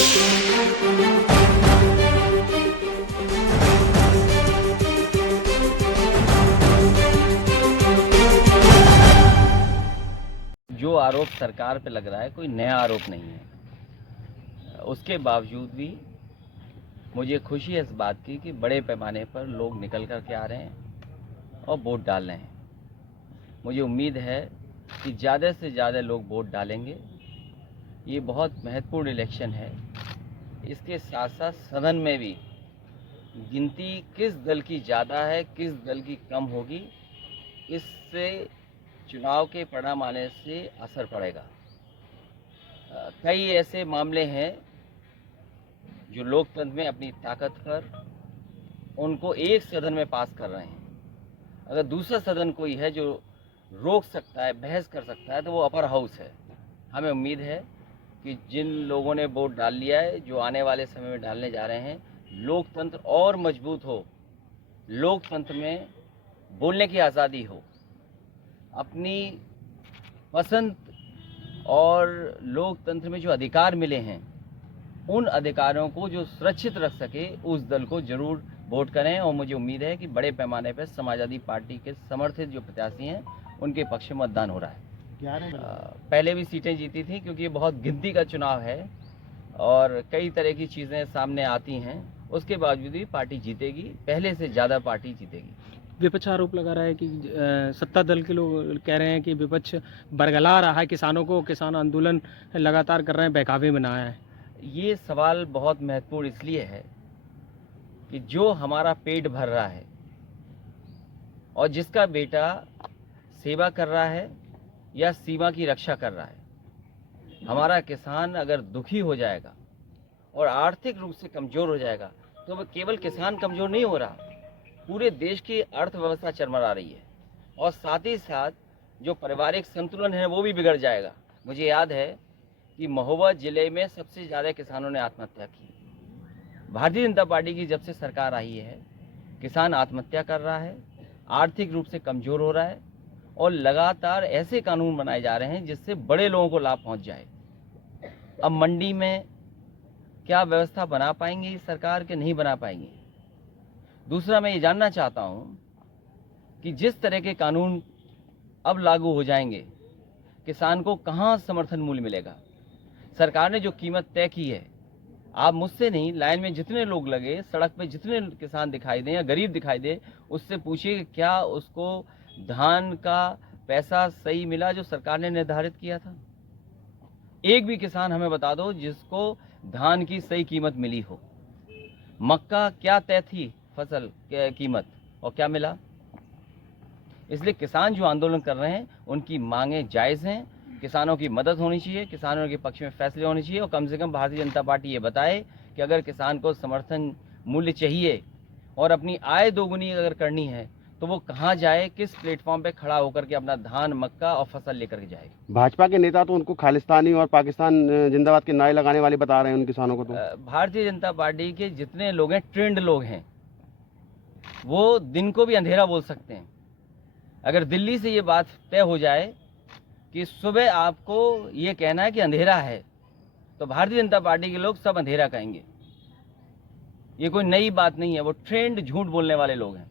जो आरोप सरकार पे लग रहा है कोई नया आरोप नहीं है। उसके बावजूद भी मुझे खुशी है इस बात की कि बड़े पैमाने पर लोग निकल कर के आ रहे हैं और वोट डाल रहे हैं। मुझे उम्मीद है कि ज़्यादा से ज़्यादा लोग वोट डालेंगे। ये बहुत महत्वपूर्ण इलेक्शन है। इसके साथ साथ सदन में भी गिनती किस दल की ज़्यादा है, किस दल की कम होगी, इससे चुनाव के परिणाम आने से असर पड़ेगा। कई ऐसे मामले हैं जो लोकतंत्र में अपनी ताकत पर उनको एक सदन में पास कर रहे हैं। अगर दूसरा सदन कोई है जो रोक सकता है, बहस कर सकता है, तो वो अपर हाउस है। हमें उम्मीद है कि जिन लोगों ने वोट डाल लिया है, जो आने वाले समय में डालने जा रहे हैं, लोकतंत्र और मजबूत हो, लोकतंत्र में बोलने की आज़ादी हो, अपनी पसंद और लोकतंत्र में जो अधिकार मिले हैं उन अधिकारों को जो सुरक्षित रख सके उस दल को जरूर वोट करें। और मुझे उम्मीद है कि बड़े पैमाने पर समाजवादी पार्टी के समर्थित जो प्रत्याशी हैं उनके पक्ष में मतदान हो रहा है। पहले भी सीटें जीती थी क्योंकि ये बहुत गिनती का चुनाव है और कई तरह की चीज़ें सामने आती हैं। उसके बावजूद भी पार्टी जीतेगी, पहले से ज़्यादा पार्टी जीतेगी। विपक्ष आरोप लगा रहा है कि सत्ता दल के लोग कह रहे हैं कि विपक्ष बरगला रहा है किसानों को, किसान आंदोलन लगातार कर रहे हैं, बहकावे बनाया है। ये सवाल बहुत महत्वपूर्ण इसलिए है कि जो हमारा पेट भर रहा है और जिसका बेटा सेवा कर रहा है या सीमा की रक्षा कर रहा है, हमारा किसान अगर दुखी हो जाएगा और आर्थिक रूप से कमज़ोर हो जाएगा तो वो केवल किसान कमज़ोर नहीं हो रहा, पूरे देश की अर्थव्यवस्था चरमरा रही है और साथ ही साथ जो पारिवारिक संतुलन है वो भी बिगड़ जाएगा। मुझे याद है कि महोबा जिले में सबसे ज़्यादा किसानों ने आत्महत्या की। भारतीय जनता पार्टी की जब से सरकार आई है, किसान आत्महत्या कर रहा है, आर्थिक रूप से कमज़ोर हो रहा है और लगातार ऐसे कानून बनाए जा रहे हैं जिससे बड़े लोगों को लाभ पहुंच जाए। अब मंडी में क्या व्यवस्था बना पाएंगे सरकार के, नहीं बना पाएंगे। दूसरा, मैं ये जानना चाहता हूं कि जिस तरह के कानून अब लागू हो जाएंगे, किसान को कहां समर्थन मूल्य मिलेगा। सरकार ने जो कीमत तय की है, आप मुझसे नहीं, लाइन में जितने लोग लगे, सड़क पे जितने किसान दिखाई दें या गरीब दिखाई दे, उससे पूछिए कि क्या उसको धान का पैसा सही मिला जो सरकार ने निर्धारित किया था। एक भी किसान हमें बता दो जिसको धान की सही कीमत मिली हो। मक्का क्या तय थी फसल कीमत और क्या मिला। इसलिए किसान जो आंदोलन कर रहे हैं उनकी मांगें जायज़ हैं, किसानों की मदद होनी चाहिए, किसानों के पक्ष में फैसले होने चाहिए और कम से कम भारतीय जनता पार्टी ये बताए कि अगर किसान को समर्थन मूल्य चाहिए और अपनी आय दोगुनी अगर करनी है तो वो कहाँ जाए, किस प्लेटफॉर्म पे खड़ा होकर के अपना धान, मक्का और फसल लेकर के जाए। भाजपा के नेता तो उनको खालिस्तानी और पाकिस्तान जिंदाबाद के नारे लगाने वाले बता रहे हैं उन किसानों को। तो भारतीय जनता पार्टी के जितने लोग हैं, ट्रेंड लोग हैं, वो दिन को भी अंधेरा बोल सकते हैं। अगर दिल्ली से ये बात तय हो जाए कि सुबह आपको ये कहना है कि अंधेरा है, तो भारतीय जनता पार्टी के लोग सब अंधेरा कहेंगे। ये कोई नई बात नहीं है, वो ट्रेंड झूठ बोलने वाले लोग हैं।